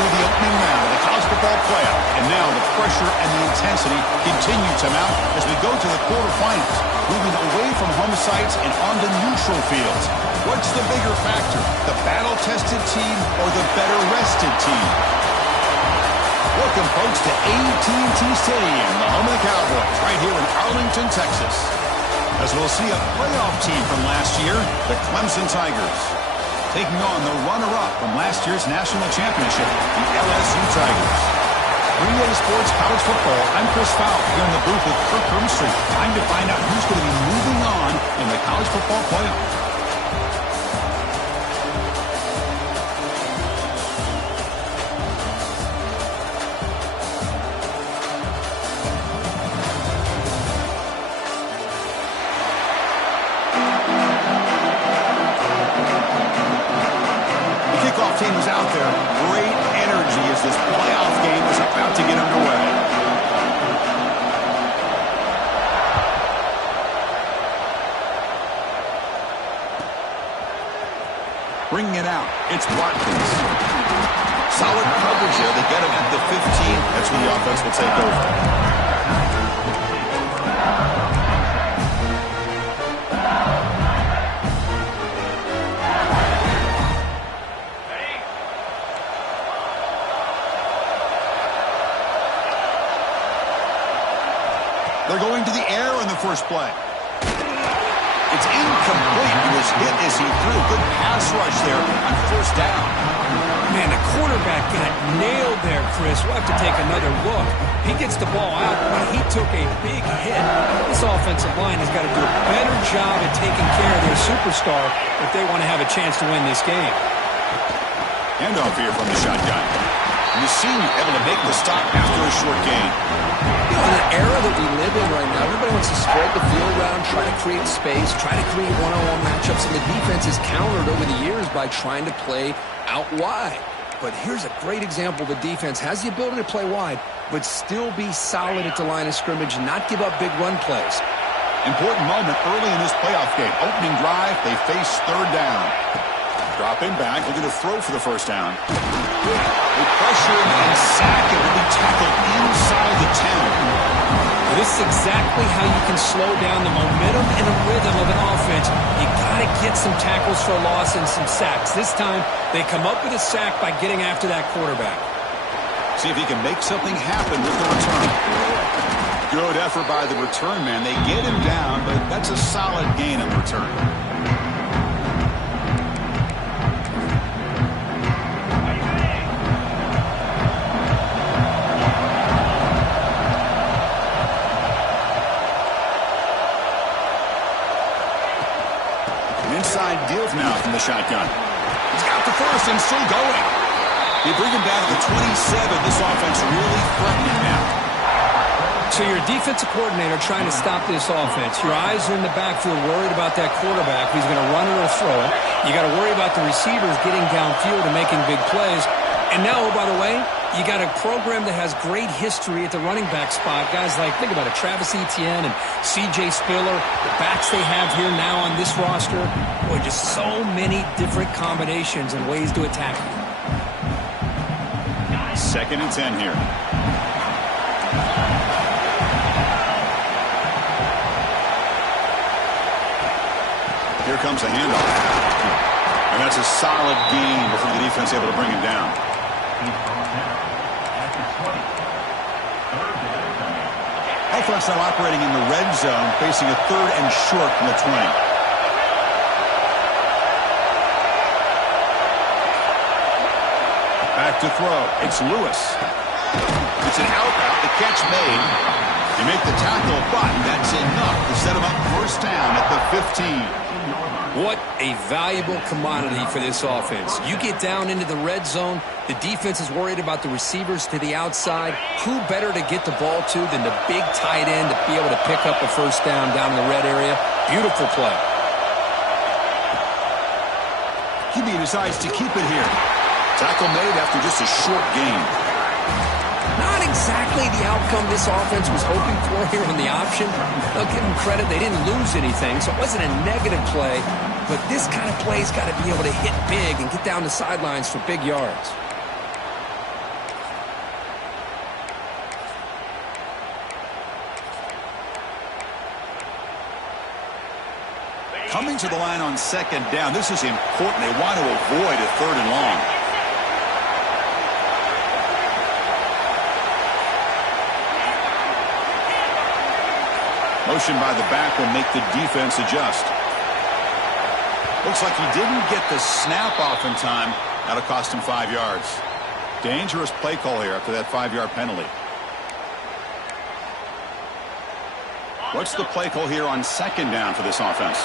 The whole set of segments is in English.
through the opening round of the college football playoff, and now the pressure and the intensity continue to mount as we go to the quarterfinals, moving away from home sites and onto neutral fields. What's the bigger factor, the battle-tested team or the better-rested team? Welcome, folks, to AT&T Stadium, the home of the Cowboys, right here in Arlington, Texas, as we'll see a playoff team from last year, the Clemson Tigers, taking on the runner-up from last year's national championship, the LSU Tigers. 3A Sports College Football, I'm Chris Fowler here in the booth with Kirk Hermstreet. Time to find out who's going to be moving on in the college football playoff. Team is out there. Great energy as this playoff game is about to get underway. Bringing it out, it's Watkins. Solid coverage there. They get him at the 15. That's when the offense will take over. They're going to the air in the first play. It's incomplete. He was hit as he threw. Good pass rush there on first down. Man, the quarterback got nailed there, Chris. We'll have to take another look. He gets the ball out, but he took a big hit. This offensive line has got to do a better job at taking care of their superstar if they want to have a chance to win this game. Handoff here from the shotgun. And the senior able to make the stop after a short gain. In the era that we live in right now, everybody wants to spread the field around, try to create space, try to create one-on-one matchups, and the defense is countered over the years by trying to play out wide. But here's a great example. The defense has the ability to play wide, but still be solid at the line of scrimmage, not give up big run plays. Important moment early in this playoff game. Opening drive, they face third down. Dropping back, looking to throw for the first down. They pressure him and sack him. He'll be tackled inside the 10. This is exactly how you can slow down the momentum and the rhythm of an offense. You got to get some tackles for a loss and some sacks. This time, they come up with a sack by getting after that quarterback. See if he can make something happen with the return. Good effort by the return man. They get him down, but that's a solid gain on the return. Inside deals now from the shotgun. He's got the first and still going. They bring him down to the 27. This offense really threatening now. So you're a defensive coordinator trying to stop this offense. Your eyes are in the backfield worried about that quarterback who's going to run it or throw it. You got to worry about the receivers getting downfield and making big plays. And now, oh, by the way, you got a program that has great history at the running back spot. Guys like, think about it, Travis Etienne and C.J. Spiller, the backs they have here now on this roster. Boy, just so many different combinations and ways to attack them. 2nd and 10 here. Here comes a handoff. And that's a solid gain before the defense able to bring him down. Offense now operating in the red zone, facing a 3rd and short from the 20. Back to throw. It's Lewis. It's an out route. The catch made. You make the tackle, but that's enough to set him up first down at the 15. What a valuable commodity for this offense. You get down into the red zone, the defense is worried about the receivers to the outside. Who better to get the ball to than the big tight end to be able to pick up a first down in the red area? Beautiful play. QB decides to keep it here. Tackle made after just a short gain. Not exactly the outcome this offense was hoping for here on the option. I'll give them credit. They didn't lose anything, so it wasn't a negative play. But this kind of play's got to be able to hit big and get down the sidelines for big yards. Coming to the line on second down. This is important. They want to avoid a 3rd and long. Motion by the back will make the defense adjust. Looks like he didn't get the snap off in time. That'll cost him 5 yards. Dangerous play call here after that 5-yard penalty. What's the play call here on second down for this offense?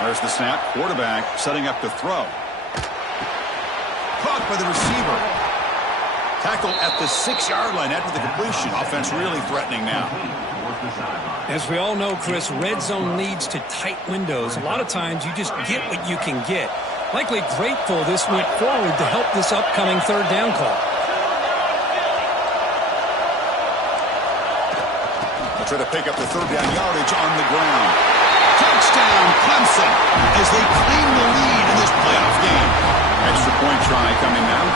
There's the snap. Quarterback setting up to throw. Caught by the receiver. Tackle at the 6-yard line after the completion. Offense really threatening now. As we all know, Chris, red zone leads to tight windows. A lot of times you just get what you can get. Likely grateful this went forward to help this upcoming 3rd down call. They'll try to pick up the 3rd down yardage on the ground. Touchdown, Clemson, as they claim the lead in this playoff game. Extra point try coming now.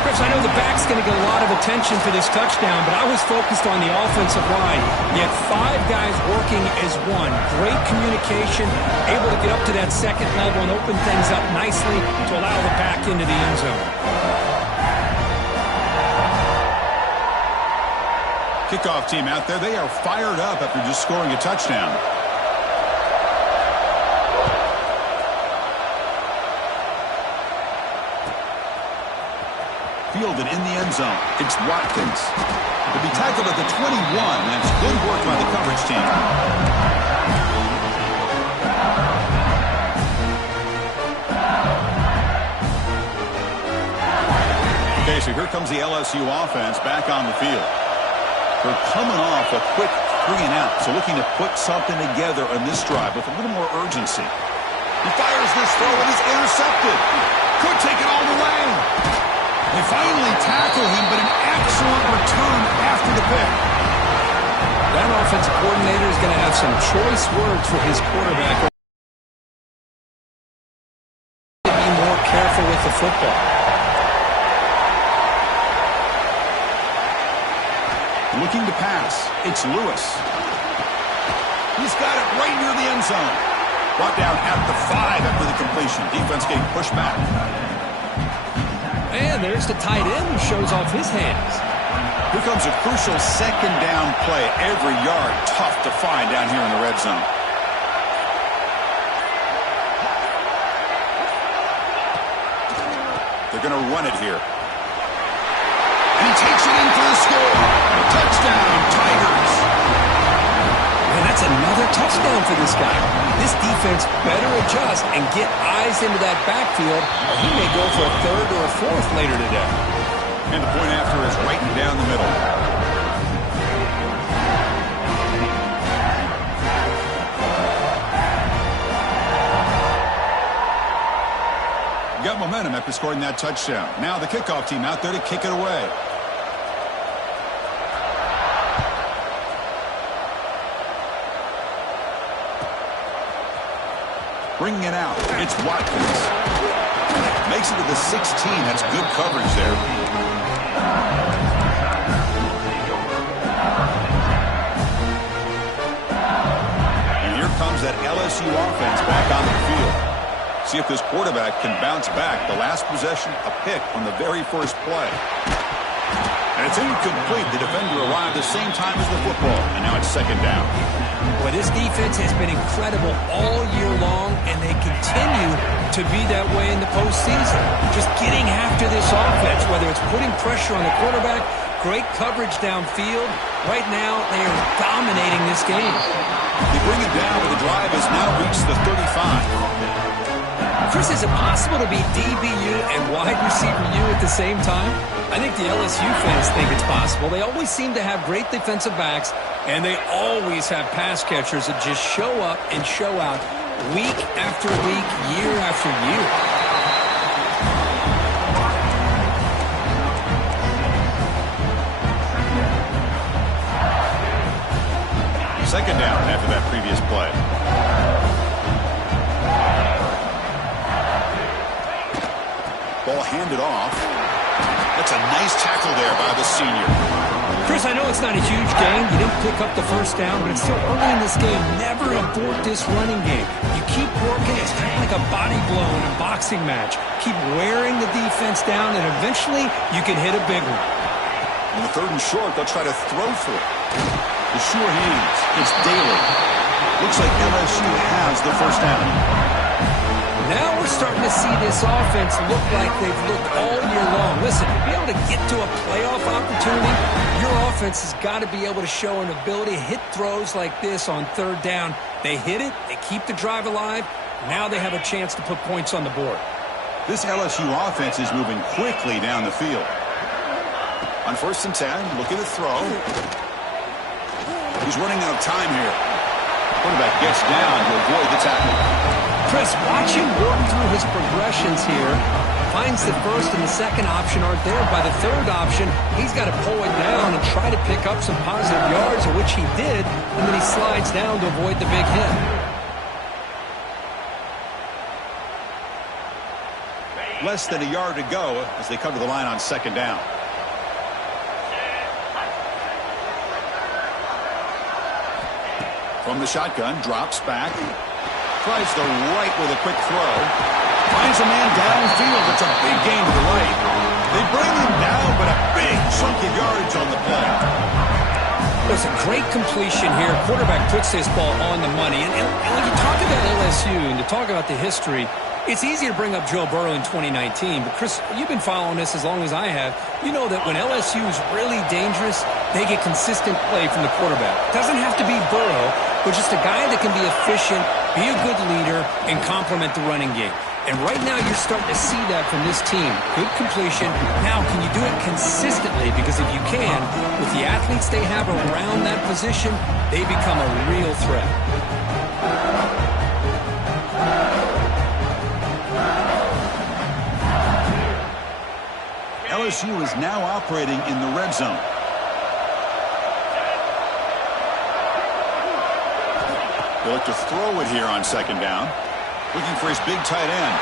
Chris, I know the back's going to get a lot of attention for this touchdown, but I was focused on the offensive line. You had 5 guys working as one. Great communication, able to get up to that second level and open things up nicely to allow the back into the end zone. Kickoff team out there, they are fired up after just scoring a touchdown. Fielded in the end zone. It's Watkins. He'll be tackled at the 21. That's good work by the coverage team. Okay, so here comes the LSU offense back on the field. They're coming off a quick 3 and out, so looking to put something together on this drive with a little more urgency. He fires this throw and is intercepted. Could take it all the way. They finally tackle him, but an excellent return after the pick. That offensive coordinator is going to have some choice words for his quarterback. To be more careful with the football. Looking to pass. It's Lewis. He's got it right near the end zone. Brought down at the 5 after the completion. Defense getting pushed back. And there's the tight end who shows off his hands. Here comes a crucial second down play. Every yard tough to find down here in the red zone. They're going to run it here. And he takes it in for the score. Touchdown, Tigers. And that's another touchdown for this guy. This defense better adjust and get eyes into that backfield, or he may go for a 3rd or a 4th later today. And the point after is right down the middle. Got momentum after scoring that touchdown. Now the kickoff team out there to kick it away. Bringing it out. It's Watkins. Makes it to the 16. That's good coverage there. And here comes that LSU offense back on the field. See if this quarterback can bounce back. The last possession, a pick on the very first play. And it's incomplete. The defender arrived the same time as the football. And now it's second down. Well, this defense has been incredible all year long, and they continue to be that way in the postseason. Just getting after this offense, whether it's putting pressure on the quarterback, great coverage downfield. Right now, they are dominating this game. They bring it down, but the drive has now reached the 35. Chris, is it possible to be DBU and wide receiver U at the same time? I think the LSU fans think it's possible. They always seem to have great defensive backs, and they always have pass catchers that just show up and show out week after week, year after year. Second down after that previous play. Ball handed off. That's a nice tackle there by the senior. Chris, I know it's not a huge gain. You didn't pick up the first down, but it's still early in this game. Never abort this running game. You keep working. It's kind of like a body blow in a boxing match. Keep wearing the defense down, and eventually you can hit a big one. On the 3rd and short, they'll try to throw for it. The sure hands. It's Daly. Looks like LSU has the first down. Now we're starting to see this offense look like they've looked all year long. Listen, to be able to get to a playoff opportunity, your offense has got to be able to show an ability to hit throws like this on 3rd down. They hit it, they keep the drive alive. Now they have a chance to put points on the board. This LSU offense is moving quickly down the field. On 1st and 10, looking to throw. He's running out of time here. Quarterback gets down to avoid the tackle. Chris, watch him work through his progressions here. Finds the first and the second option aren't there. By the 3rd option, he's got to pull it down and try to pick up some positive yards, of which he did, and then he slides down to avoid the big hit. Less than a yard to go as they come to the line on 2nd down. From the shotgun, drops back. Tries the right with a quick throw. Finds a man downfield. It's a big gain to the right. They bring him down, but a big chunk of yards on the play. It's a great completion here. Quarterback puts this ball on the money. And when you talk about LSU and you talk about the history, it's easy to bring up Joe Burrow in 2019. But, Chris, you've been following this as long as I have. You know that when LSU is really dangerous, they get consistent play from the quarterback. It doesn't have to be Burrow, but just a guy that can be efficient, be a good leader, and complement the running game. And right now you're starting to see that from this team. Good completion. Now, can you do it consistently? Because if you can, with the athletes they have around that position, they become a real threat. LSU is now operating in the red zone. They look to throw it here on 2nd down. Looking for his big tight end.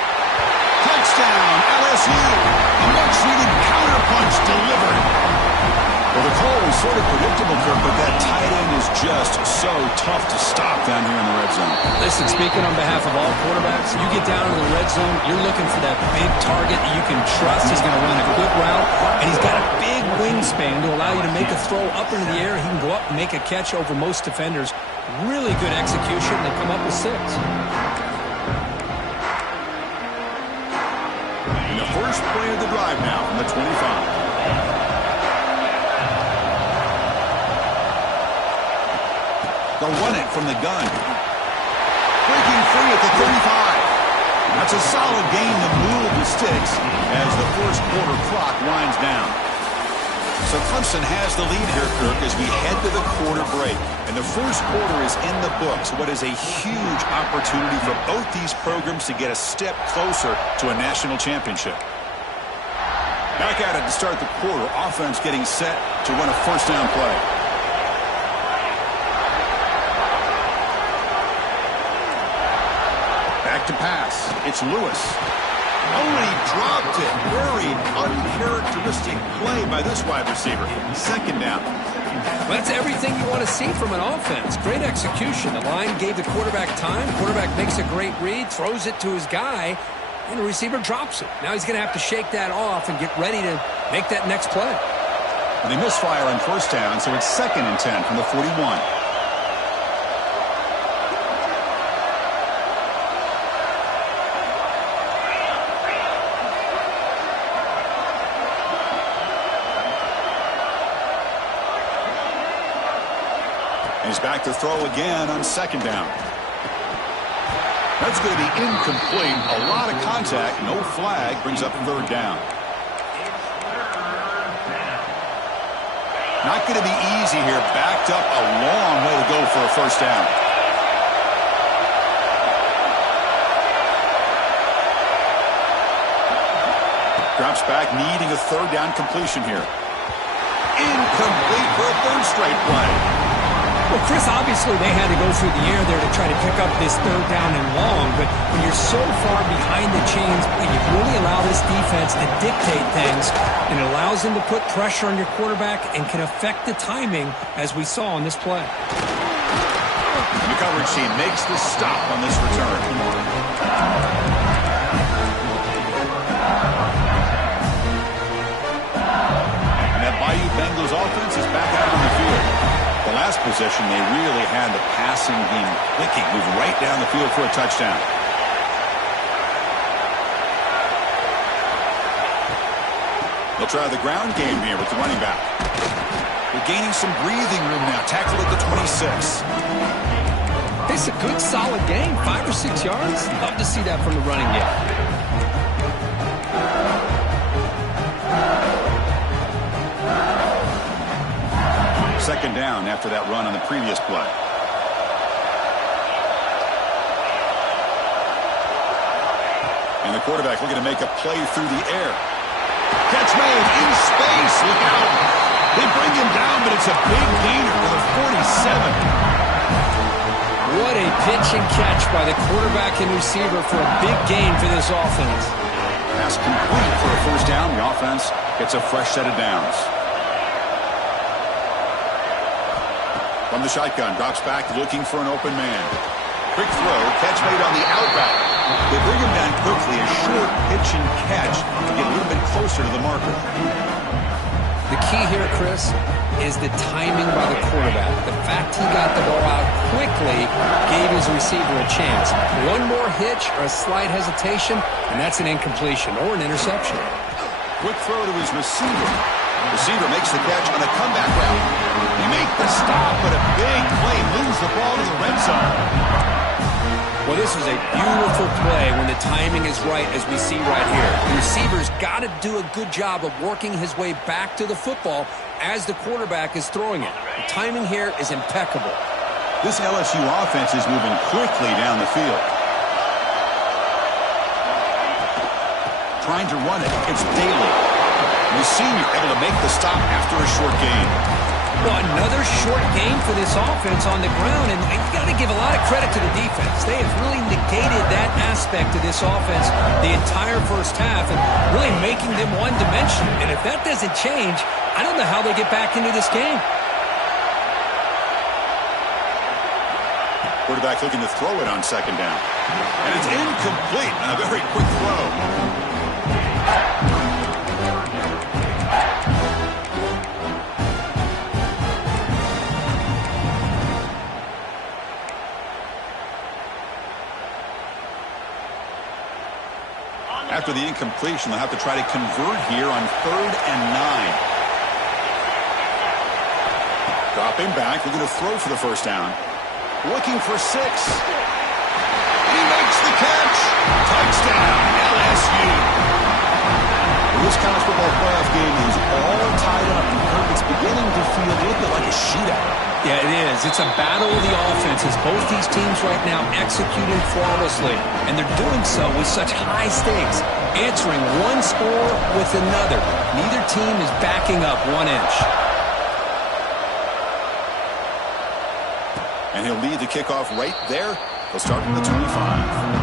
Touchdown, LSU! A much-needed counterpunch delivered. Well, the call was sort of predictable, Kirk, but that tight end is just so tough to stop down here in the red zone. Listen, speaking on behalf of all quarterbacks, you get down in the red zone, you're looking for that big target that you can trust. He's going to run a good route, and he's got a big wingspan to allow you to make a throw up into the air. He can go up and make a catch over most defenders. Really good execution. They come up with 6. And the first play of the drive now from the 25. They'll run it from the gun. Breaking free at the 35. That's a solid gain to move the sticks as the first quarter clock winds down. So Clemson has the lead here, Kirk, as we head to the quarter break. And the first quarter is in the books. What is a huge opportunity for both these programs to get a step closer to a national championship. Back at it to start the quarter. Offense getting set to run a first down play. Back to pass. It's Lewis. Oh, he dropped it. Very uncharacteristic play by this wide receiver. 2nd down. Well, that's everything you want to see from an offense. Great execution. The line gave the quarterback time. Quarterback makes a great read, throws it to his guy, and the receiver drops it. Now he's going to have to shake that off and get ready to make that next play. And they misfire on 1st down, so it's 2nd and 10 from the 41. He's back to throw again on 2nd down. That's going to be incomplete. A lot of contact. No flag. Brings up 3rd down. Not going to be easy here. Backed up a long way to go for a first down. Drops back, needing a 3rd down completion here. Incomplete for a 3rd straight play. Well, Chris, obviously they had to go through the air there to try to pick up this third down and long, but when you're so far behind the chains, you really allow this defense to dictate things, and it allows them to put pressure on your quarterback and can affect the timing, as we saw on this play. The coverage team makes the stop on this return. And that Bayou Bengals offense is back out on the field. The last possession, they really had the passing game clicking, moved right down the field for a touchdown. They'll try the ground game here with the running back. They're gaining some breathing room now. Tackled at the 26. It's a good, solid game. 5 or 6 yards. Love to see that from the running game. Second down after that run on the previous play. And the quarterback looking to make a play through the air. Catch made in space. Look out. They bring him down, but it's a big gainer for the 47. What a pitch and catch by the quarterback and receiver for a big gain for this offense. Pass complete for a first down. The offense gets a fresh set of downs. From the shotgun, drops back looking for an open man. Quick throw, catch made on the out route. They bring him down quickly, a short pitch and catch to get a little bit closer to the marker. The key here, Chris, is the timing by the quarterback. The fact he got the ball out quickly gave his receiver a chance. One more hitch or a slight hesitation, and that's an incompletion or an interception. Quick throw to his receiver. Receiver makes the catch on a comeback route. He makes the stop, but a big play moves the ball to the red zone. Well, this is a beautiful play when the timing is right, as we see right here. The receiver's got to do a good job of working his way back to the football as the quarterback is throwing it. The timing here is impeccable. This LSU offense is moving quickly down the field. Trying to run it. It's Daly. The senior able to make the stop after a short gain. Well, another short game for this offense on the ground, and you've got to give a lot of credit to the defense. They have really negated that aspect of this offense the entire first half and really making them one-dimensional. And if that doesn't change, I don't know how they get back into this game. Quarterback looking to throw it on second down. And it's incomplete on a very quick throw. After the incompletion, they'll have to try to convert here on 3rd and 9. Dropping back, looking to throw for the first down. Looking for 6. He makes the catch. Touchdown, LSU. This college football playoff game is all tied up. It's beginning to feel a little bit like a shootout. Yeah, it is. It's a battle of the offenses. Both these teams right now executing flawlessly, and they're doing so with such high stakes, answering one score with another. Neither team is backing up 1 inch. And he'll lead the kickoff right there. He'll start from the 25.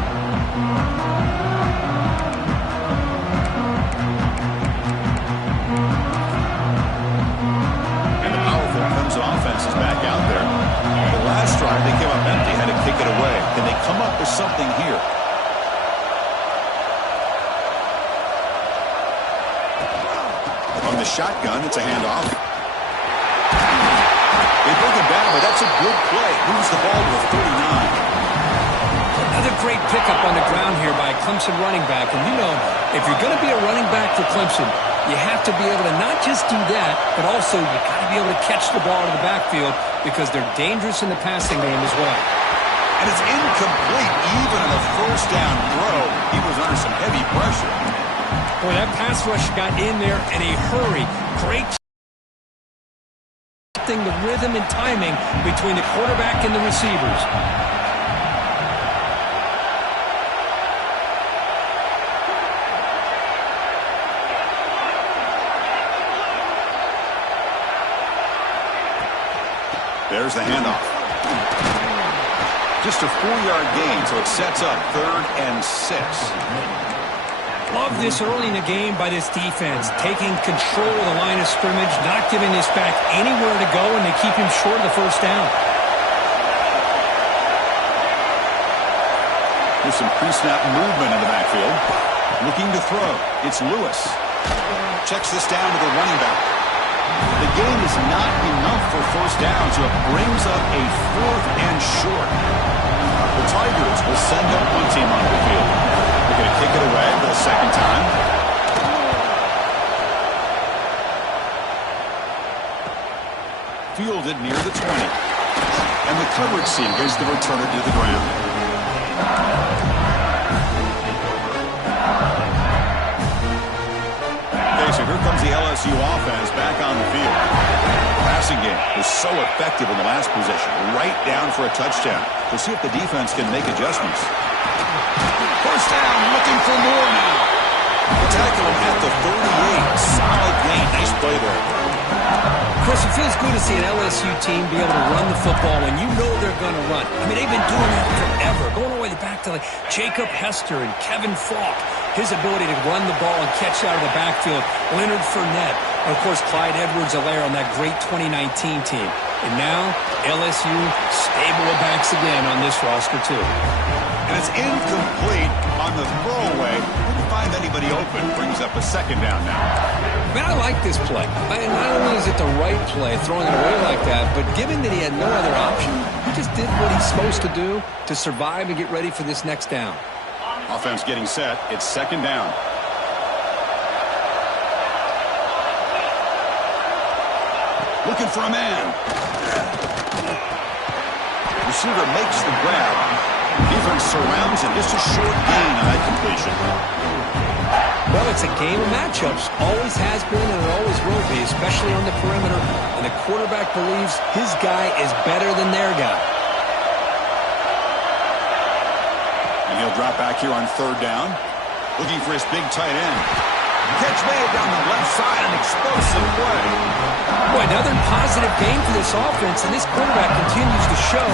Offense is back out there. The last drive, they came up empty, had to kick it away. Can they come up with something here? On the shotgun, it's a handoff. They bring him down, but that's a good play. Moves the ball to a 39. Another great pickup on the ground here by a Clemson running back. And you know, if you're going to be a running back for Clemson, you have to be able to not just do that, but also you got to be able to catch the ball in the backfield because they're dangerous in the passing game as well. And it's incomplete, even on a first down throw. He was under some heavy pressure. Boy, that pass rush got in there in a hurry. Great the rhythm and timing between the quarterback and the receivers. There's the handoff. Just a 4-yard gain, so it sets up 3rd and 6. Love this early in the game by this defense, taking control of the line of scrimmage, not giving this back anywhere to go, and they keep him short of the first down. There's some pre-snap movement in the backfield. Looking to throw. It's Lewis. Checks this down to the running back. The gain is not enough for first down, so it brings up a 4th and short. The Tigers will send up one team onto the field. They're going to kick it away for the second time. Fielded near the 20. And the coverage team gets the returner to the ground. Okay, so here comes the LSU offense back on the field. The passing game was so effective in the last possession, right down for a touchdown. We'll see if the defense can make adjustments. First down, looking for more now. The tackle at the 38. Solid gain. Nice play there. Chris, it feels good to see an LSU team be able to run the football when you know they're going to run. I mean, they've been doing that forever, going all the way back to like Jacob Hester and Kevin Falk. His ability to run the ball and catch out of the backfield. Leonard Fournette. And, of course, Clyde Edwards-Helaire on that great 2019 team. And now, LSU stable of backs again on this roster, too. And it's incomplete on the throwaway. Couldn't find anybody open. Brings up a second down now. Man, I like this play. And not only is it the right play, throwing it away like that, but given that he had no other option, he just did what he's supposed to do to survive and get ready for this next down. Offense getting set. It's second down. Looking for a man. Receiver makes the grab. Defense surrounds him. Just a short gain on that completion. Well, it's a game of matchups. Always has been and it always will be, especially on the perimeter. And the quarterback believes his guy is better than their guy. And he'll drop back here on third down. Looking for his big tight end. Catch made down the left side, an explosive play. Boy, another positive game for this offense, and this quarterback continues to show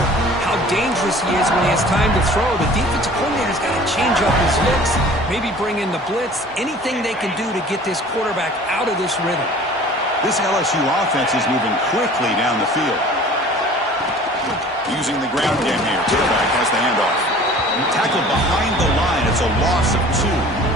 how dangerous he is when he has time to throw. The defensive coordinator's got to change up his looks, maybe bring in the blitz, anything they can do to get this quarterback out of this rhythm. This LSU offense is moving quickly down the field. Using the ground game here. Quarterback has the handoff. Tackled behind the line. It's a loss of 2.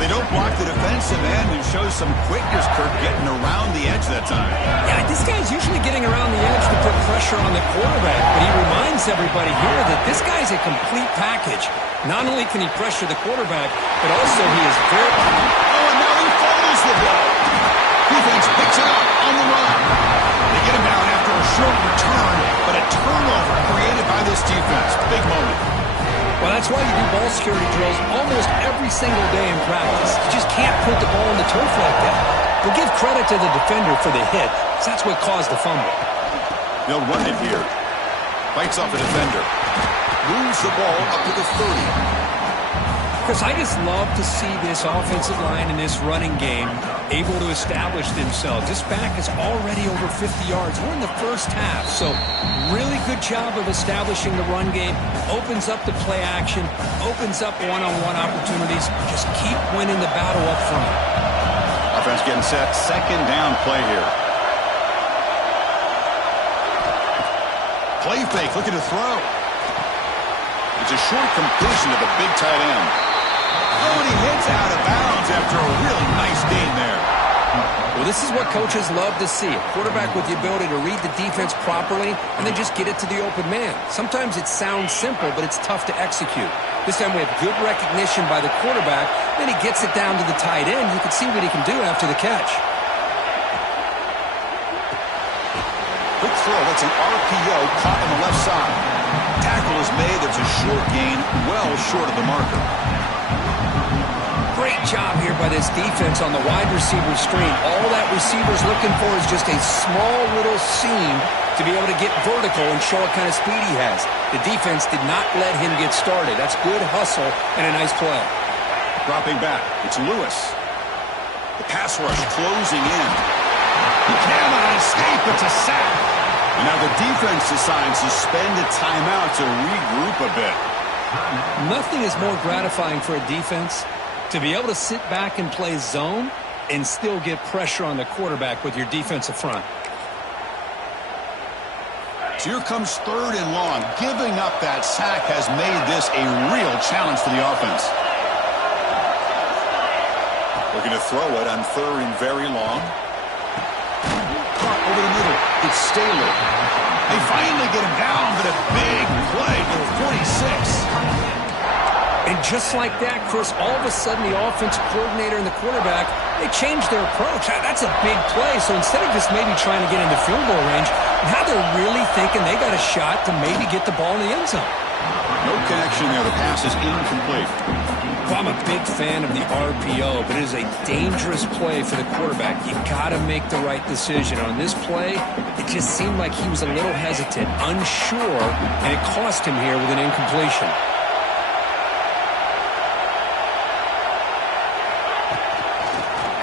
They don't block the defensive end and shows some quickness, Kirk, getting around the edge that time. Yeah, this guy's usually getting around the edge to put pressure on the quarterback, but he reminds everybody here that this guy's a complete package. Not only can he pressure the quarterback, but also he is very... Oh, and now he fumbles the ball. Defense picks it up on the run. They get him down after a short return, but a turnover created by this defense. Big moment. Well, that's why you do ball security drills almost every single day in practice. You just can't put the ball on the turf like that. We'll give credit to the defender for the hit, because that's what caused the fumble. They'll run it here. Bites off a defender. Moves the ball up to the 30. Chris, I just love to see this offensive line and this running game able to establish themselves. This back is already over 50 yards. We're in the first half, so really good job of establishing the run game. Opens up the play action, opens up one-on-one opportunities. Just keep winning the battle up front. Offense getting set. Second down play here. Play fake, looking to throw. It's a short completion to the big tight end. Oh, and he hits out of bounds after a really nice gain there. Well, this is what coaches love to see. A quarterback with the ability to read the defense properly and then just get it to the open man. Sometimes it sounds simple, but it's tough to execute. This time we have good recognition by the quarterback. Then he gets it down to the tight end. You can see what he can do after the catch. Quick throw. That's an RPO caught on the left side. Tackle is made. There's a short gain, well short of the marker. Great job here by this defense on the wide receiver screen. All that receiver's looking for is just a small little seam to be able to get vertical and show what kind of speed he has. The defense did not let him get started. That's good hustle and a nice play. Dropping back. It's Lewis. The pass rush closing in. He cannot escape. It's a sack. And now the defense decides to spend a timeout to regroup a bit. Nothing is more gratifying for a defense to be able to sit back and play zone and still get pressure on the quarterback with your defensive front. So here comes 3rd and long. Giving up that sack has made this a real challenge for the offense. Looking to throw it on 3rd and very long. Caught over the middle. It's Staley. They finally get him down, but a big play to the 46. And just like that, Chris, all of a sudden the offensive coordinator and the quarterback, they changed their approach. That's a big play. So instead of just maybe trying to get into field goal range, now they're really thinking they got a shot to maybe get the ball in the end zone. No connection there. The pass is incomplete. Well, I'm a big fan of the RPO, but it is a dangerous play for the quarterback. You got to make the right decision. On this play, it just seemed like he was a little hesitant, unsure, and it cost him here with an incompletion.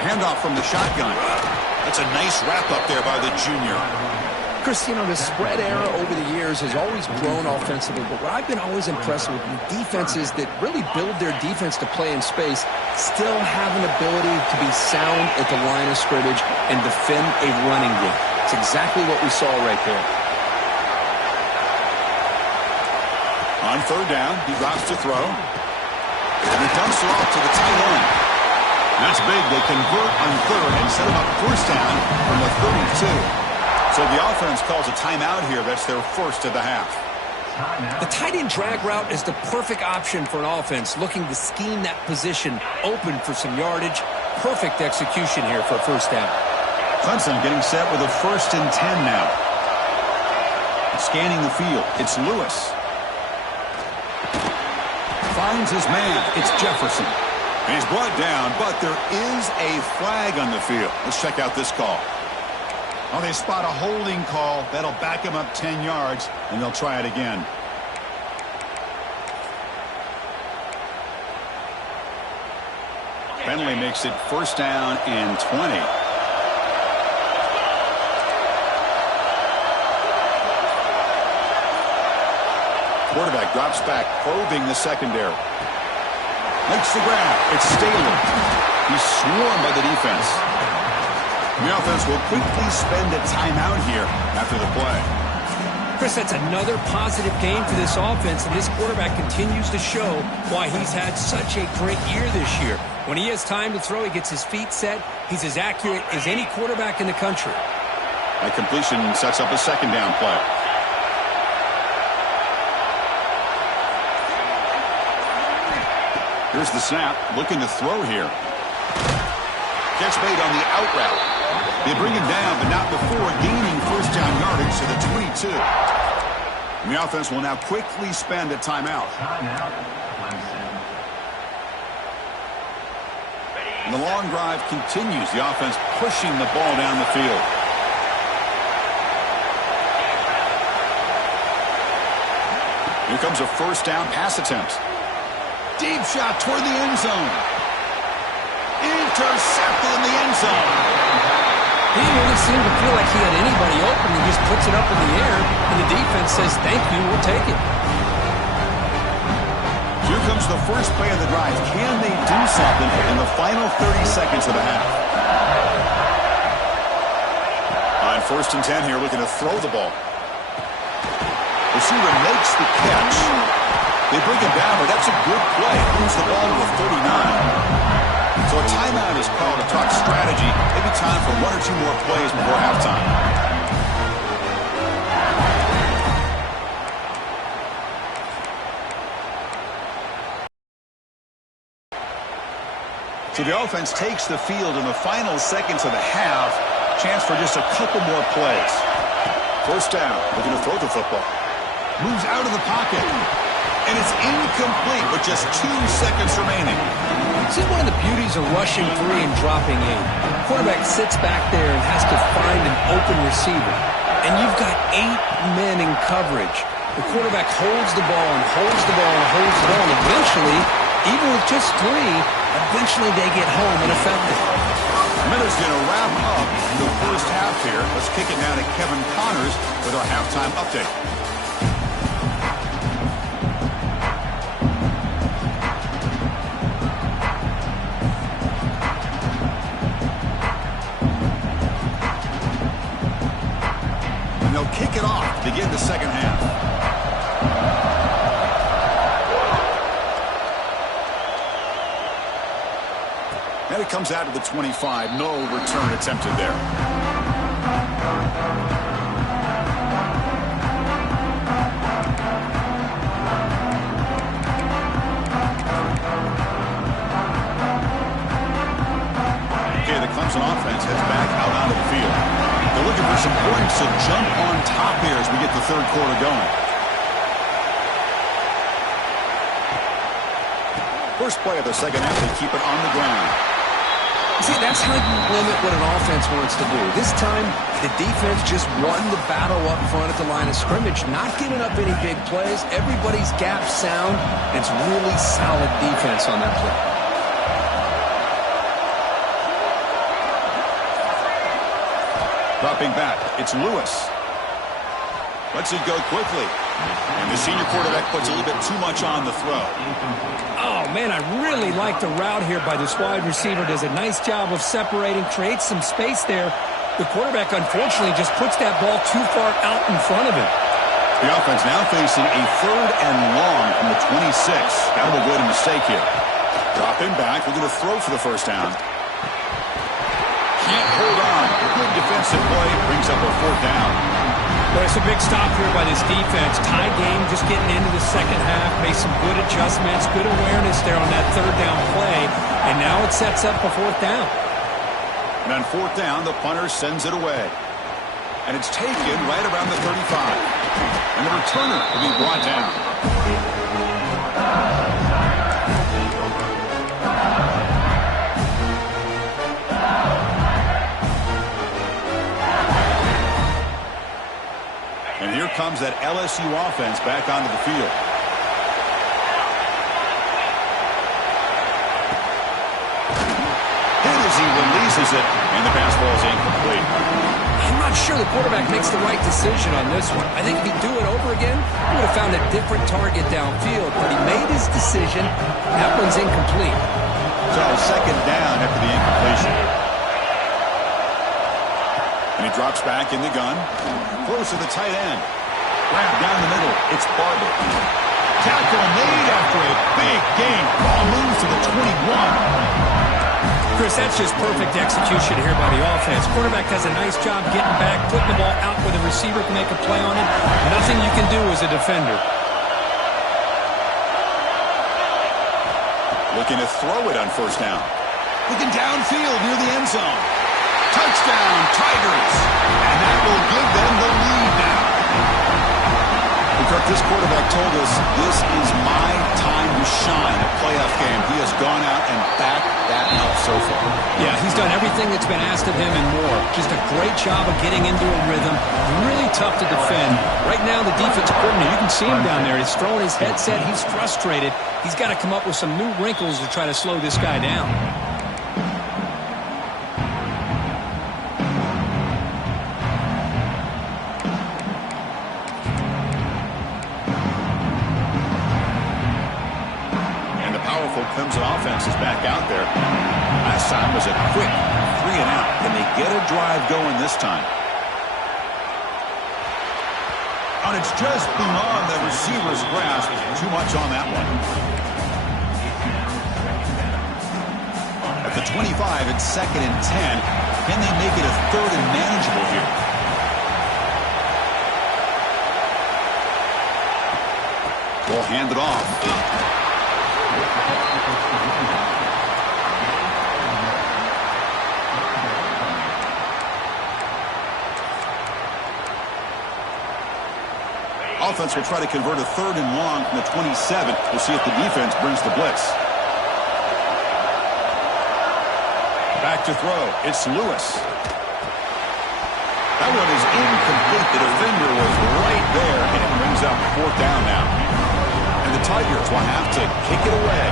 Handoff from the shotgun. That's a nice wrap-up there by the junior. Chris, the spread era over the years has always grown offensively, but what I've been always impressed with defenses that really build their defense to play in space still have an ability to be sound at the line of scrimmage and defend a running game. It's exactly what we saw right there. On 3rd down, he drops to throw. And he dumps it off to the tight end. That's big. They convert on 3rd and set him up 1st down from the 32. So the offense calls a timeout here. That's their 1st of the half. The tight end drag route is the perfect option for an offense looking to scheme that position open for some yardage. Perfect execution here for a 1st down. Clemson getting set with a 1st and 10 now. Scanning the field. It's Lewis. Finds his man. It's Jefferson. And he's brought down, but there is a flag on the field. Let's check out this call. Oh, they spot a holding call. That'll back him up 10 yards, and they'll try it again. Penalty makes it 1st down and 20. Quarterback drops back, probing the secondary. Makes the grab. It's Staley. He's swarmed by the defense. The offense will quickly spend a timeout here after the play. Chris, that's another positive game for this offense, and this quarterback continues to show why he's had such a great year this year. When he has time to throw, he gets his feet set. He's as accurate as any quarterback in the country. That completion sets up a 2nd down play. Here's the snap, looking to throw here. Gets made on the out route. They bring him down, but not before gaining 1st down yardage to the 22. And the offense will now quickly spend a timeout. And the long drive continues. The offense pushing the ball down the field. Here comes a 1st down pass attempt. Deep shot toward the end zone. Intercepted in the end zone. He didn't really seem to feel like he had anybody open. He just puts it up in the air, and the defense says, thank you, we'll take it. Here comes the first play of the drive. Can they do something in the final 30 seconds of the half? On 1st and 10 here, looking to throw the ball. Receiver makes the catch. They bring him down, but that's a good play. Moves the ball to the 39. So a timeout is called to talk strategy. Maybe time for 1 or 2 more plays before halftime. So the offense takes the field in the final seconds of the half. Chance for just a couple more plays. 1st down. Looking to throw the football. Moves out of the pocket. And it's incomplete with just 2 seconds remaining. This is one of the beauties of rushing 3 and dropping 8. Quarterback sits back there and has to find an open receiver. And you've got 8 men in coverage. The quarterback holds the ball and holds the ball and holds the ball. And eventually, even with just 3, eventually they get home and effective. Miller's going to wrap up the first half here. Let's kick it now to Kevin Connors with our halftime update. And they'll kick it off to begin the second half. And it comes out to the 25. No return attempted there. Okay, the Clemson offense heads back out onto the field. They're looking for some points to jump on top here as we get the third quarter going. First play of the second half, they keep it on the ground. See, that's how you limit what an offense wants to do. This time, the defense just won the battle up front at the line of scrimmage, not giving up any big plays. Everybody's gap sound. It's really solid defense on that play. Dropping back, it's Lewis. Lets it go quickly. And the senior quarterback puts a little bit too much on the throw. Oh, man, I really like the route here by this wide receiver. Does a nice job of separating, creates some space there. The quarterback, unfortunately, just puts that ball too far out in front of him. The offense now facing a 3rd and long from the 26. Got to avoid a mistake here. Dropping back, we're going to throw for the first down. Can't hold on. Good defensive play, brings up a 4th down. But it's a big stop here by this defense. Tie game, just getting into the second half. Made some good adjustments, good awareness there on that 3rd down play. And now it sets up a 4th down. And on 4th down, the punter sends it away. And it's taken right around the 35. And the returner will be brought down. And here comes that LSU offense back onto the field. Hit as he releases it, and the pass ball is incomplete. I'm not sure the quarterback makes the right decision on this one. I think if he'd do it over again, he would have found a different target downfield. But he made his decision. That one's incomplete. So 2nd down after the incompletion. And he drops back in the gun. Close to the tight end. Grab down the middle. It's Barber. Tackle made after a big gain. Ball moves to the 21. Chris, that's just perfect execution here by the offense. Quarterback does a nice job getting back, putting the ball out where the receiver can make a play on it. Nothing you can do as a defender. Looking to throw it on 1st down. Looking downfield near the end zone. Touchdown, Tigers. And that will give them the lead now. Kirk, this quarterback told us this is my time to shine, a playoff game. He has gone out and backed that up so far. Yeah, he's done everything that's been asked of him and more. Just a great job of getting into a rhythm. Really tough to defend. Right now, the defensive coordinator, you can see him down there. He's throwing his headset. He's frustrated. He's got to come up with some new wrinkles to try to slow this guy down. Clemson offense is back out there. Last time was a quick 3 and out. Can they get a drive going this time? And it's just beyond the receiver's grasp. Too much on that one. At the 25, it's 2nd and 10. Can they make it a 3rd and manageable here? We'll hand it off. Offense will try to convert a 3rd and long from the 27. We'll see if the defense brings the blitz. Back to throw. It's Lewis. That one is incomplete. The defender was right there, and it brings up 4th down now. And the Tigers will have to kick it away.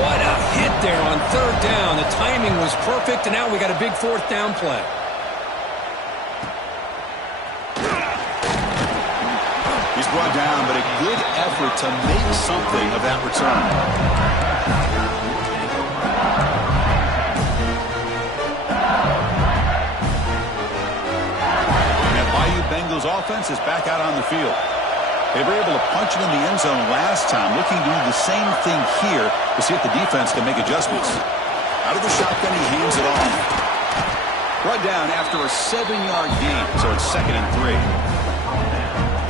What a hit there on third down. The timing was perfect, and now we got a big fourth down play. He's brought down, but a good effort to make something of that return. And that Bayou Bengals offense is back out on the field. They were able to punch it in the end zone last time, looking to do the same thing here to see if the defense can make adjustments. Out of the shotgun, he hands it off. Brought down after a 7-yard gain, so it's 2nd and 3.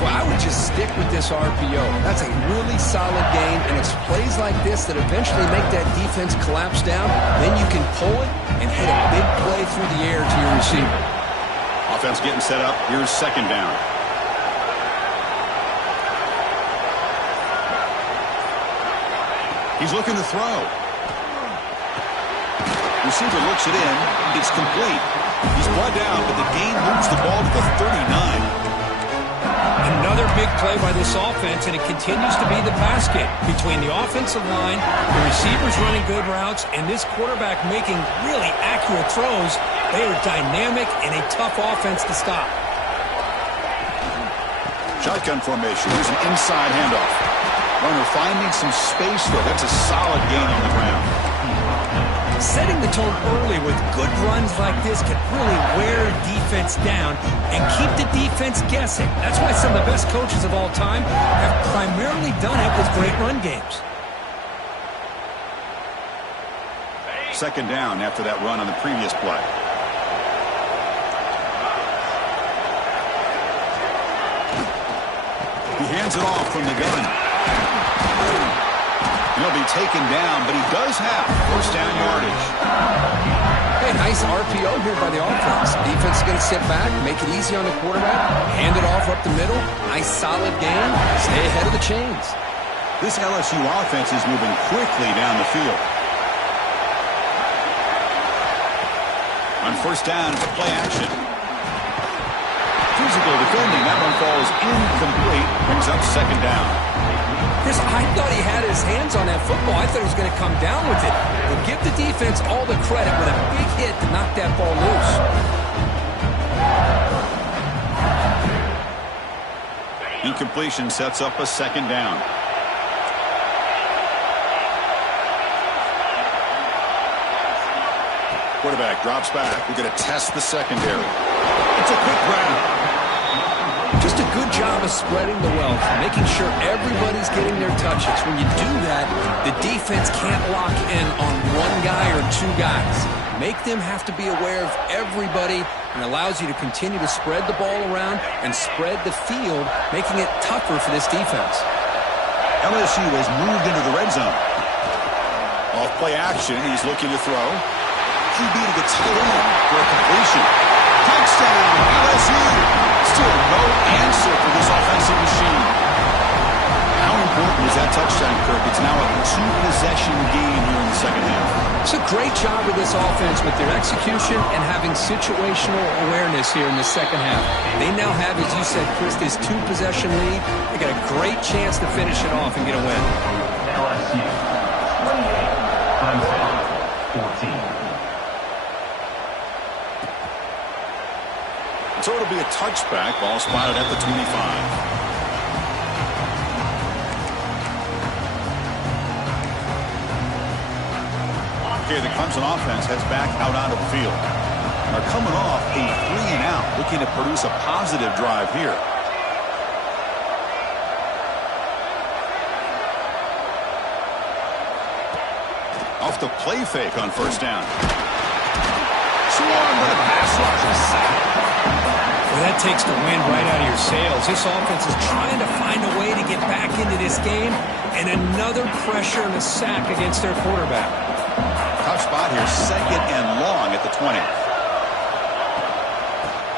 Well, I would just stick with this RPO. That's a really solid gain, and it's plays like this that eventually make that defense collapse down. Then you can pull it and hit a big play through the air to your receiver. Offense getting set up. Here's 2nd down. He's looking to throw. Receiver looks it in. It's complete. He's brought down, but the gain moves the ball to the 39. Another big play by this offense, and it continues to be the pass game between the offensive line, the receivers running good routes, and this quarterback making really accurate throws. They are dynamic and a tough offense to stop. Shotgun formation. Here's an inside handoff. Runner finding some space, though. That's a solid gain on the ground. Setting the tone early with good runs like this can really wear defense down and keep the defense guessing. That's why some of the best coaches of all time have primarily done it with great run games. 2nd down after that run on the previous play. He hands it off from the gun. He'll be taken down, but he does have 1st down yardage. Hey, nice RPO here by the offense. Defense is going to sit back, make it easy on the quarterback, hand it off up the middle. Nice solid gain. Stay ahead of the chains. This LSU offense is moving quickly down the field. On 1st down, it's a play action. Physical defending. That one falls incomplete. Brings up 2nd down. Chris, I thought he had his hands on that football. I thought he was going to come down with it. But give the defense all the credit with a big hit to knock that ball loose. Incompletion sets up a 2nd down. Quarterback drops back. We're going to test the secondary. It's a quick grab. Just a good job of spreading the wealth, making sure everybody's getting their touches. When you do that, the defense can't lock in on one guy or two guys. Make them have to be aware of everybody, and allows you to continue to spread the ball around and spread the field, making it tougher for this defense. LSU has moved into the red zone. Off play action, he's looking to throw. QB to the tight end for a completion. Touchdown, LSU. Still no answer for this offensive machine. How important is that touchdown, Kirk? It's now a 2-possession game here in the 2nd half. It's a great job of this offense with their execution and having situational awareness here in the 2nd half. They now have, as you said, Chris, this 2-possession lead. They got a great chance to finish it off and get a win. LSU 28, 14. So it'll be a touchback. Ball spotted at the 25. Okay, the Clemson offense heads back out onto the field. They're coming off a 3-and-out, looking to produce a positive drive here. Off the play fake on 1st down. Swarm with a pass rush. Sack. Well, that takes the wind right out of your sails. This offense is trying to find a way to get back into this game, and another pressure and a sack against their quarterback. Tough spot here, 2nd and long at the 20.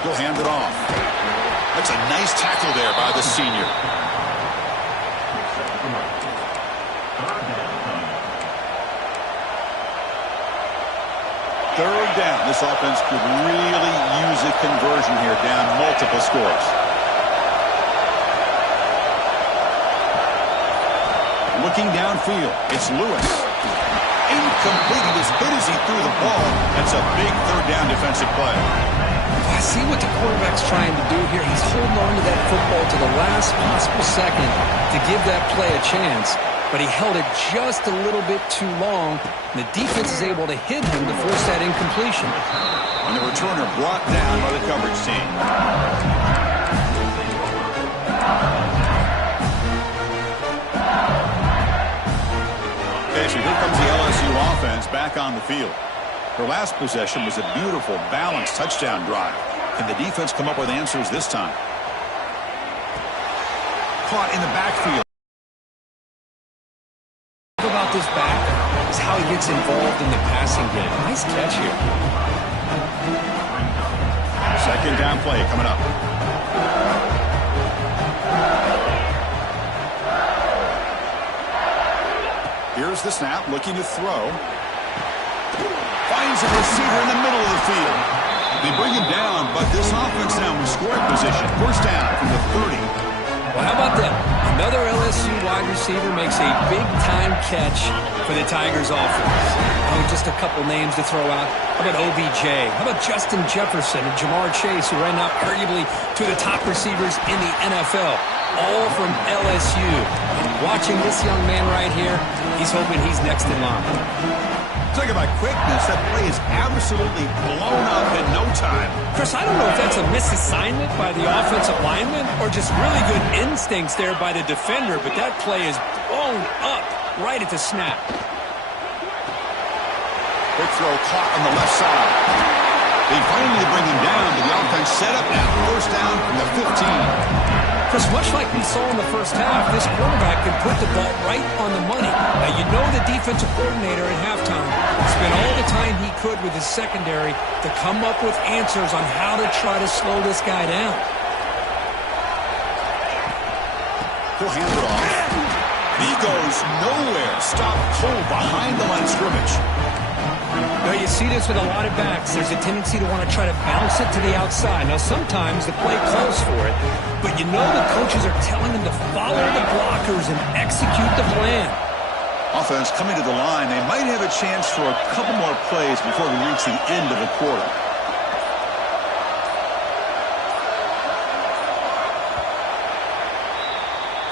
He'll hand it off. That's a nice tackle there by the senior. Third down. This offense could really use a conversion here, down multiple scores. Looking downfield, it's Lewis. incomplete. He was hit as he threw the ball. That's a big third down defensive play. I see what the quarterback's trying to do here. He's holding on to that football to the last possible second to give that play a chance. But he held it just a little bit too long. And the defense is able to hit him to force that incompletion. And the returner brought down by the coverage team. Okay, so here comes the LSU offense back on the field. Their last possession was a beautiful, balanced touchdown drive. Can the defense come up with answers this time? Caught in the backfield. About this back is how he gets involved in the passing game. Nice catch here. Second down play coming up. Here's the snap, looking to throw. Finds a receiver in the middle of the field. They bring him down, but this offense now in scoring position. First down from the 30. Well, how about that? Another LSU wide receiver makes a big-time catch for the Tigers offense. Oh, just a couple names to throw out. How about OBJ? How about Justin Jefferson and Jamar Chase, who right now arguably two of the top receivers in the NFL, all from LSU. And watching this young man right here, he's hoping he's next in line. Talk about quickness. That play is absolutely blown up in no time. Chris, I don't know if that's a misassignment by the offensive lineman or just really good instincts there by the defender, but that play is blown up right at the snap. Quick throw caught on the left side. They finally bring him down, but the offense set up now. First down from the 15. Chris, much like we saw in the first half, this quarterback can put the ball right on the money. Now, you know the defensive coordinator at halftime spent all the time he could with his secondary to come up with answers on how to try to slow this guy down. He'll hand it off. He goes nowhere. Stop cold behind the line of scrimmage. Now, you see this with a lot of backs. There's a tendency to want to try to bounce it to the outside. Now, sometimes the play calls for it, but you know the coaches are telling them to follow the blockers and execute the plan. Offense coming to the line. They might have a chance for a couple more plays before we reach the end of the quarter.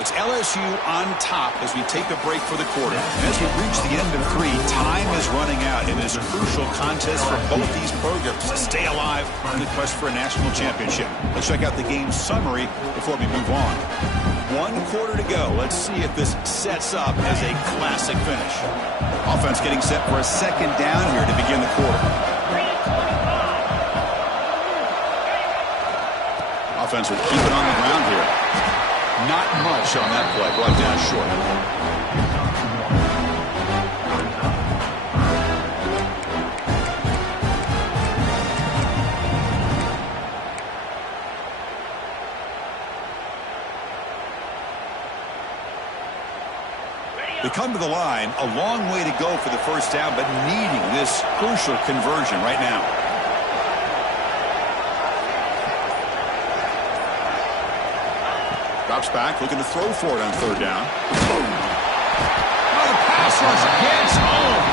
It's LSU on top as we take a break for the quarter. And as we reach the end of 3, time is running out. It is a crucial contest for both these programs to stay alive in the quest for a national championship. Let's check out the game summary before we move on. 1 quarter to go. Let's see if this sets up as a classic finish. Offense getting set for a second down here to begin the quarter. Offense will keep it on the ground here. Not much on that play. Brought down short. They come to the line. A long way to go for the first down, but needing this crucial conversion right now. Drops back, looking to throw for it on third down. Boom. Oh, the pass rush gets home.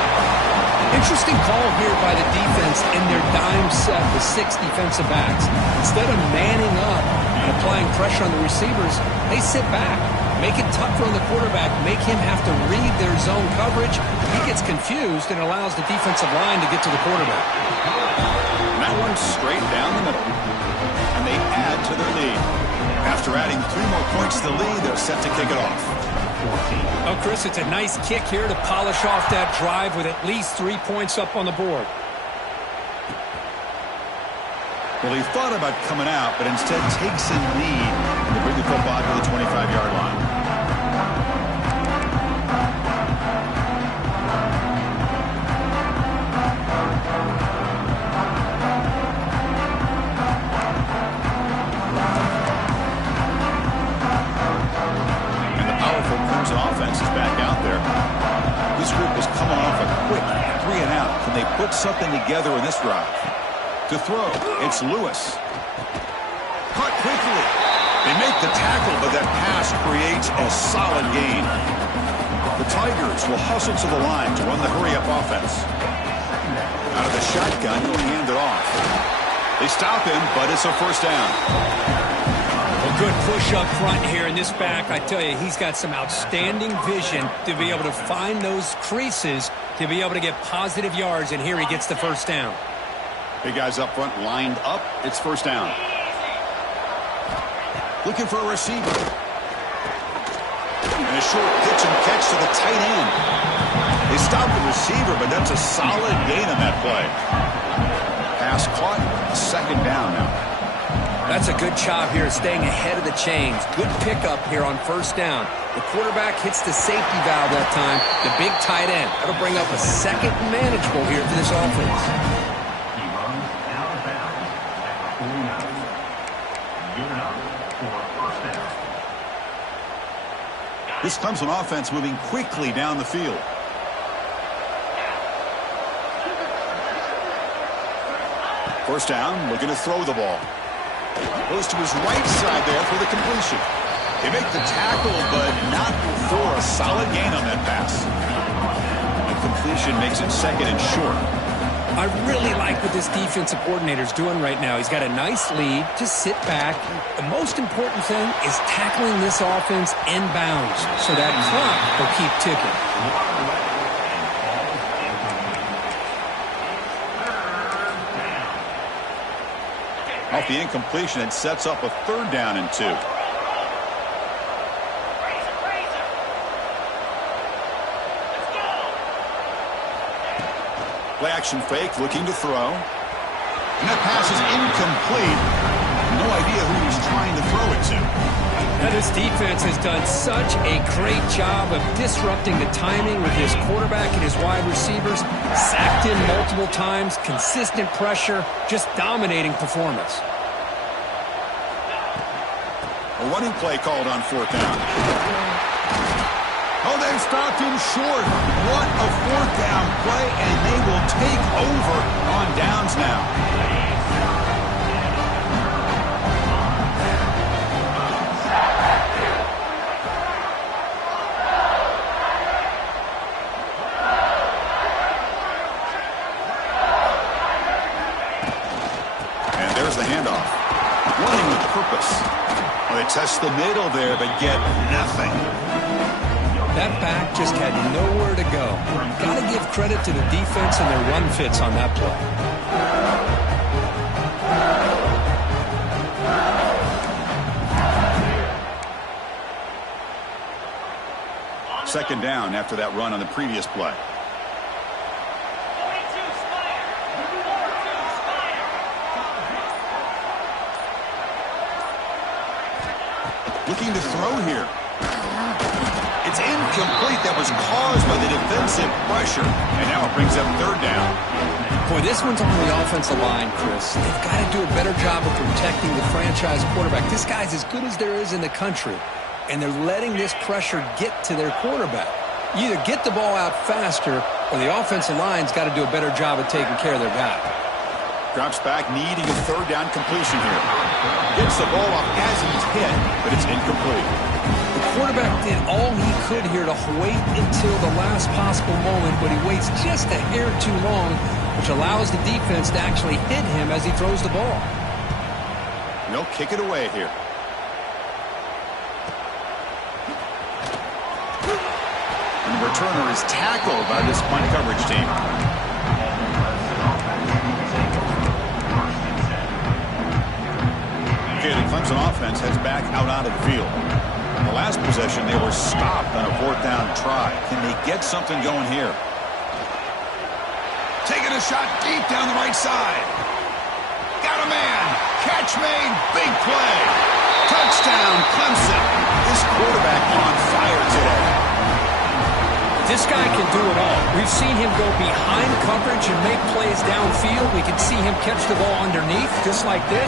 Interesting call here by the defense in their dime set with 6 defensive backs. Instead of manning up and applying pressure on the receivers, they sit back, make it tougher on the quarterback, make him have to read their zone coverage. He gets confused and allows the defensive line to get to the quarterback. And that one's straight down the middle. And they add to their lead. After adding 3 more points to the lead, they're set to kick it off. Oh, Chris, it's a nice kick here to polish off that drive with at least 3 points up on the board. Well, he thought about coming out, but instead takes a lead to bring the football to the 25-yard line. Offense is back out there. This group is coming off a quick 3 and out. Can they put something together in this drive? To throw, it's Lewis. Caught quickly. They make make the tackle, but that pass creates a solid gain. The Tigers will hustle to the line to run the hurry-up offense. Out of the shotgun, he'll hand it off. They stop him, but it's a first down. A good push up front here in this back. I tell you, he's got some outstanding vision to be able to find those creases to be able to get positive yards, and here he gets the first down. Big guys up front lined up. It's first down. Looking for a receiver. And a short pitch and catch to the tight end. They stop the receiver, but that's a solid gain on that play. Pass caught. Second down now. That's a good job here staying ahead of the chains. Good pickup here on first down. The quarterback hits the safety valve that time. The big tight end. That'll bring up a second manageable here for this offense. He runs out of bounds at the 49. Give it up for first down. This comes from offense moving quickly down the field. First down, looking to throw the ball. Goes to his right side there for the completion. They make the tackle, but not for a solid gain on that pass. The completion makes it second and short. I really like what this defensive coordinator's doing right now. He's got a nice lead. Just sit back. The most important thing is tackling this offense inbounds so that clock will keep ticking. Off the incompletion, it sets up a third down and 2. Play action fake, looking to throw. And that pass is incomplete. No idea who he's trying to throw it to. Now this defense has done such a great job of disrupting the timing with his quarterback and his wide receivers. Sacked in multiple times, consistent pressure, just dominating performance. A running play called on fourth down. Oh, they've stopped him short. What a fourth down play, and they will take over on downs now. And there's the handoff. Running with purpose. Well, they test the middle there, but get nothing. That back just had nowhere to go. Got to give credit to the defense and their run fits on that play. Second down after that run on the previous play. Looking to throw here. It's incomplete. That was caused by the defensive pressure. And now it brings up third down. Boy, this one's on the offensive line, Chris. They've got to do a better job of protecting the franchise quarterback. This guy's as good as there is in the country. And they're letting this pressure get to their quarterback. You either get the ball out faster or the offensive line's got to do a better job of taking care of their guy. Drops back, needing a third down completion here. Gets the ball off as he's hit, but it's incomplete. The quarterback did all he could here to wait until the last possible moment, but he waits just a hair too long, which allows the defense to actually hit him as he throws the ball. They'll kick it away here. And the returner is tackled by this punt coverage team. Okay, the Clemson offense heads back out onto the field. In the last possession, they were stopped on a fourth down try. Can they get something going here? Taking a shot deep down the right side. Got a man. Catch made. Big play. Touchdown, Clemson. This quarterback on fire today. This guy can do it all. We've seen him go behind coverage and make plays downfield. We can see him catch the ball underneath, just like this.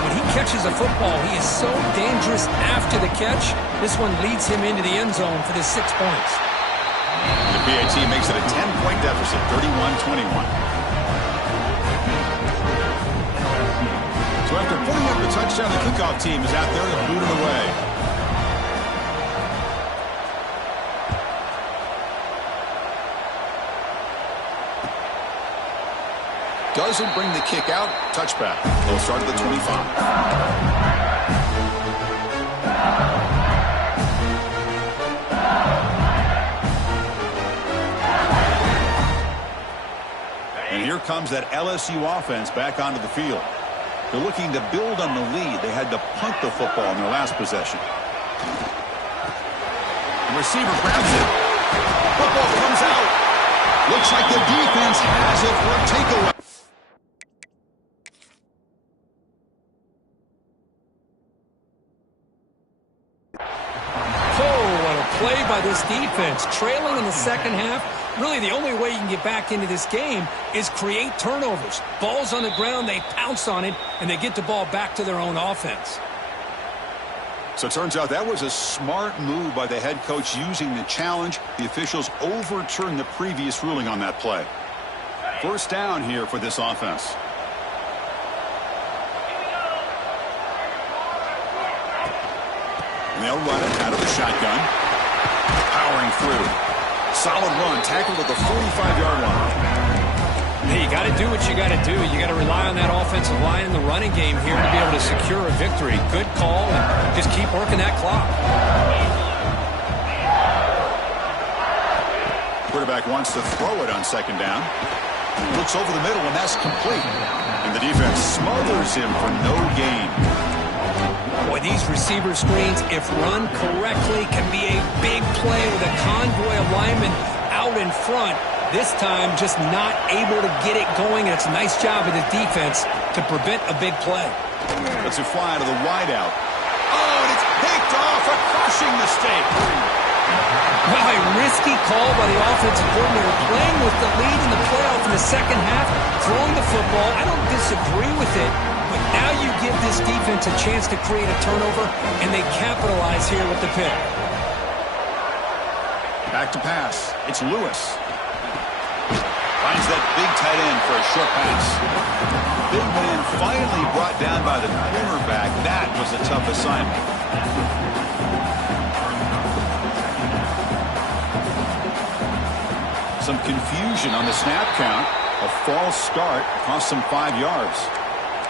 When he catches a football, he is so dangerous after the catch. This one leads him into the end zone for the 6 points. The PAT makes it a 10-point deficit, 31-21. So So after putting up the touchdown, the kickoff team is out there to boot it away. Doesn't bring the kick out. Touchback. They'll start at the 25. And here comes that LSU offense back onto the field. They're looking to build on the lead. They had to punt the football in their last possession. The receiver grabs it. Football comes out. Looks like the defense has it for a takeaway. Play by this defense. Trailing in the second half, really the only way you can get back into this game is create turnovers. Ball's on the ground, they pounce on it, and they get the ball back to their own offense. So it turns out that was a smart move by the head coach using the challenge. The officials overturned the previous ruling on that play. First down here for this offense. And they'll run it out of the shotgun. Powering through. Solid run. Tackled at the 45-yard line. Hey, you got to do what you got to do. You got to rely on that offensive line in the running game here to be able to secure a victory. Good call, and just keep working that clock. Quarterback wants to throw it on second down. Looks over the middle, and that's complete. And the defense smothers him for no gain. Boy, these receiver screens, if run correctly, can be a big play with a convoy of linemen out in front. This time, just not able to get it going, and it's a nice job of the defense to prevent a big play. Let's it fly to the wideout. Oh, and it's picked off, a crushing mistake. Well, a risky call by the offensive coordinator, playing with the lead in the playoff in the second half, throwing the football. I don't disagree with it. But now you give this defense a chance to create a turnover, and they capitalize here with the pick. Back to pass. It's Lewis. Finds that big tight end for a short pass. Big man finally brought down by the cornerback. That was a tough assignment. Some confusion on the snap count. A false start cost them 5 yards.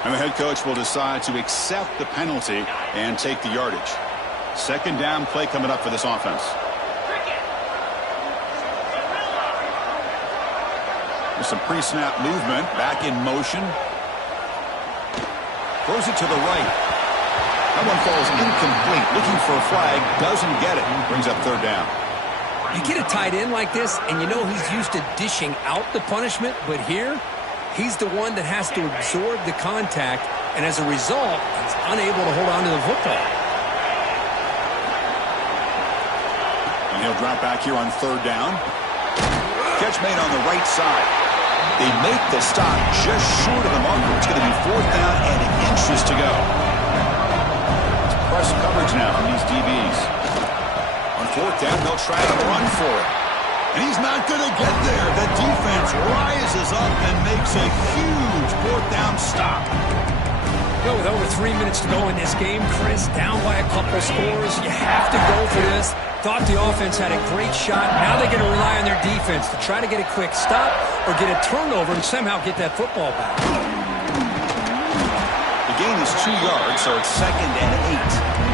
And the head coach will decide to accept the penalty and take the yardage. Second down play coming up for this offense. There's some pre-snap movement. Back in motion. Throws it to the right. That one falls incomplete. Looking for a flag. Doesn't get it. Brings up third down. You get a tight end like this, and you know he's used to dishing out the punishment, but here, he's the one that has to absorb the contact, and as a result, he's unable to hold on to the football. And he'll drop back here on third down. Catch made on the right side. They make the stop just short of the marker. It's going to be fourth down and inches to go. It's press coverage now from these DBs. On fourth down, they'll try to run for it. And he's not going to get there. The defense rises up and makes a huge fourth down stop. Well, with over 3 minutes to go in this game, Chris, down by a couple scores, you have to go for this. Thought the offense had a great shot. Now they're going to rely on their defense to try to get a quick stop or get a turnover and somehow get that football back. The gain is 2 yards, so it's 2nd and 8.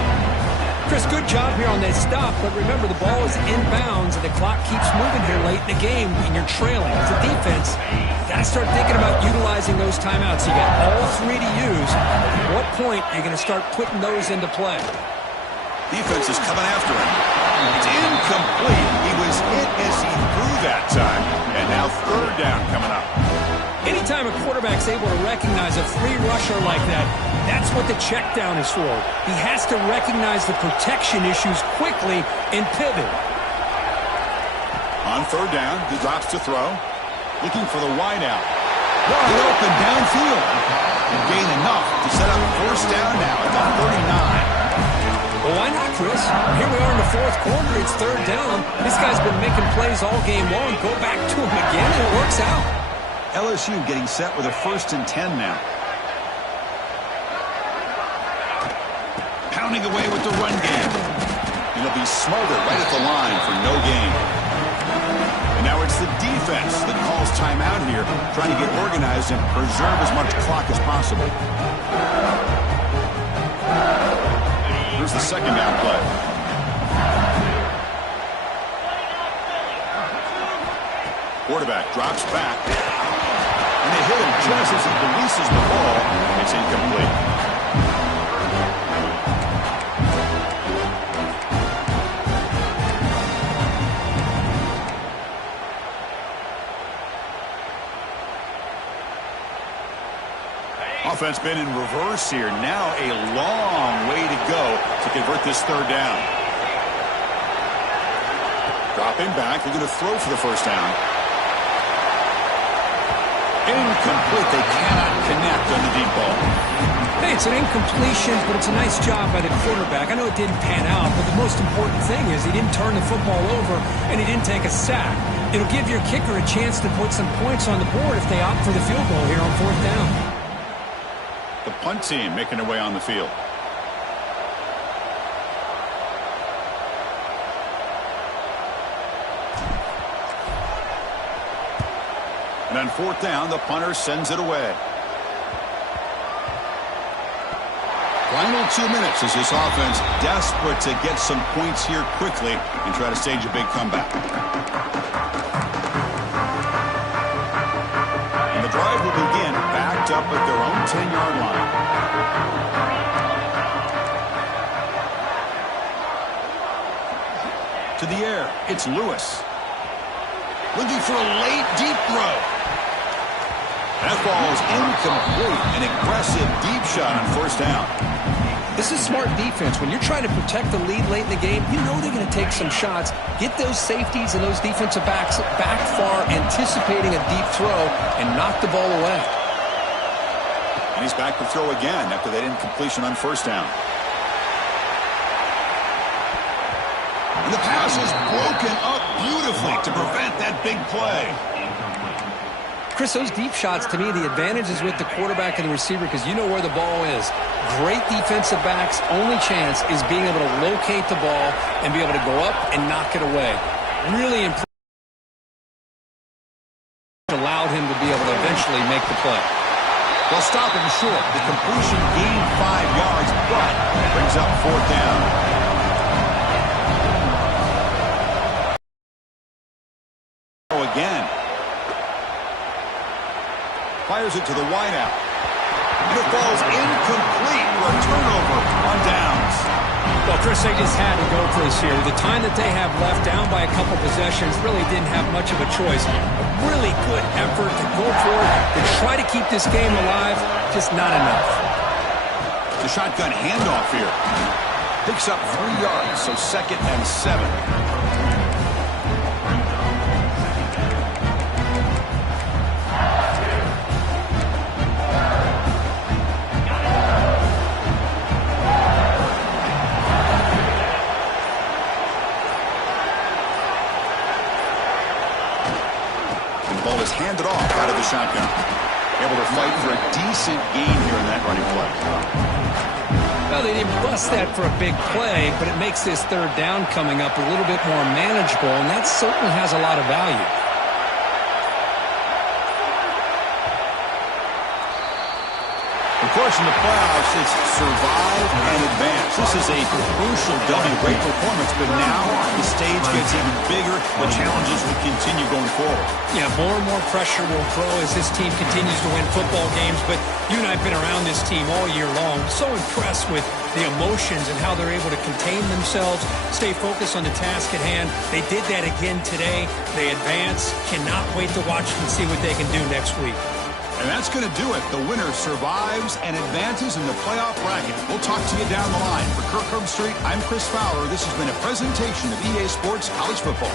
Chris, good job here on that stop, but remember the ball is inbounds and the clock keeps moving here late in the game and you're trailing. As a defense, you got to start thinking about utilizing those timeouts. You got all 3 to use. At what point are you going to start putting those into play? Defense is coming after him. It's incomplete. He was hit as he threw that time. And now third down coming up. Anytime a quarterback's able to recognize a free rusher like that, that's what the check down is for. He has to recognize the protection issues quickly and pivot. On third down, he drops to throw. Looking for the wideout. Wide open downfield. Gain enough to set up first down now at the 39. Well, why not, Chris? Here we are in the fourth quarter. It's third down. This guy's been making plays all game long. Go back to him again, and it works out. LSU getting set with a 1st and 10 now. pounding away with the run game. And he'll be smothered right at the line for no gain. And now it's the defense that calls timeout here, trying to get organized and preserve as much clock as possible. Here's the second down play. Quarterback drops back. And they hit him just as he releases the ball. It's incomplete. Offense been in reverse here. Now a long way to go to convert this third down. Dropping back. They're going to throw for the first down. Incomplete. They cannot connect on the deep ball. Hey, it's an incompletion, but it's a nice job by the quarterback. I know it didn't pan out, but the most important thing is he didn't turn the football over and he didn't take a sack. It'll give your kicker a chance to put some points on the board if they opt for the field goal here on fourth down. The punt team making their way on the field. And on fourth down, the punter sends it away. Final 2 minutes as this offense desperate to get some points here quickly and try to stage a big comeback. And the drive will begin backed up at their own 10-yard line. To the air, it's Lewis. Looking for a late deep throw. That ball is incomplete. An aggressive deep shot on first down. This is smart defense. When you're trying to protect the lead late in the game, you know they're going to take some shots. Get those safeties and those defensive backs back far, anticipating a deep throw, and knock the ball away. And he's back to throw again after that incompletion on first down. And the pass is broken up beautifully to prevent that big play. Chris, those deep shots, to me, the advantage is with the quarterback and the receiver because you know where the ball is. Great defensive backs, only chance is being able to locate the ball and be able to go up and knock it away. Really impressive. Allowed him to be able to eventually make the play. Well, stopping short. The completion gained 5 yards, but brings up fourth down. Again. Fires it to the wideout. And it falls incomplete for a turnover on downs. Well, Chris, they just had to go for this here. The time that they have left, down by a couple possessions, really didn't have much of a choice. A really good effort to go for it, to try to keep this game alive, just not enough. The shotgun handoff here. Picks up 3 yards, so 2nd and 7. Is handed off out of the shotgun. Able to fight for a decent gain here in that running play. Well, they didn't bust that for a big play, but it makes this third down coming up a little bit more manageable, and that certainly has a lot of value. Of course, in the playoffs, it's survive and advance. This is a crucial W. Great performance, but now the stage gets even bigger. The challenges will continue going forward. Yeah, more and more pressure will grow as this team continues to win football games, but you and I have been around this team all year long. So impressed with the emotions and how they're able to contain themselves, stay focused on the task at hand. They did that again today. They advance. Cannot wait to watch and see what they can do next week. And that's going to do it. The winner survives and advances in the playoff bracket. We'll talk to you down the line. For Kirk Herbstreit, I'm Chris Fowler. This has been a presentation of EA Sports College Football.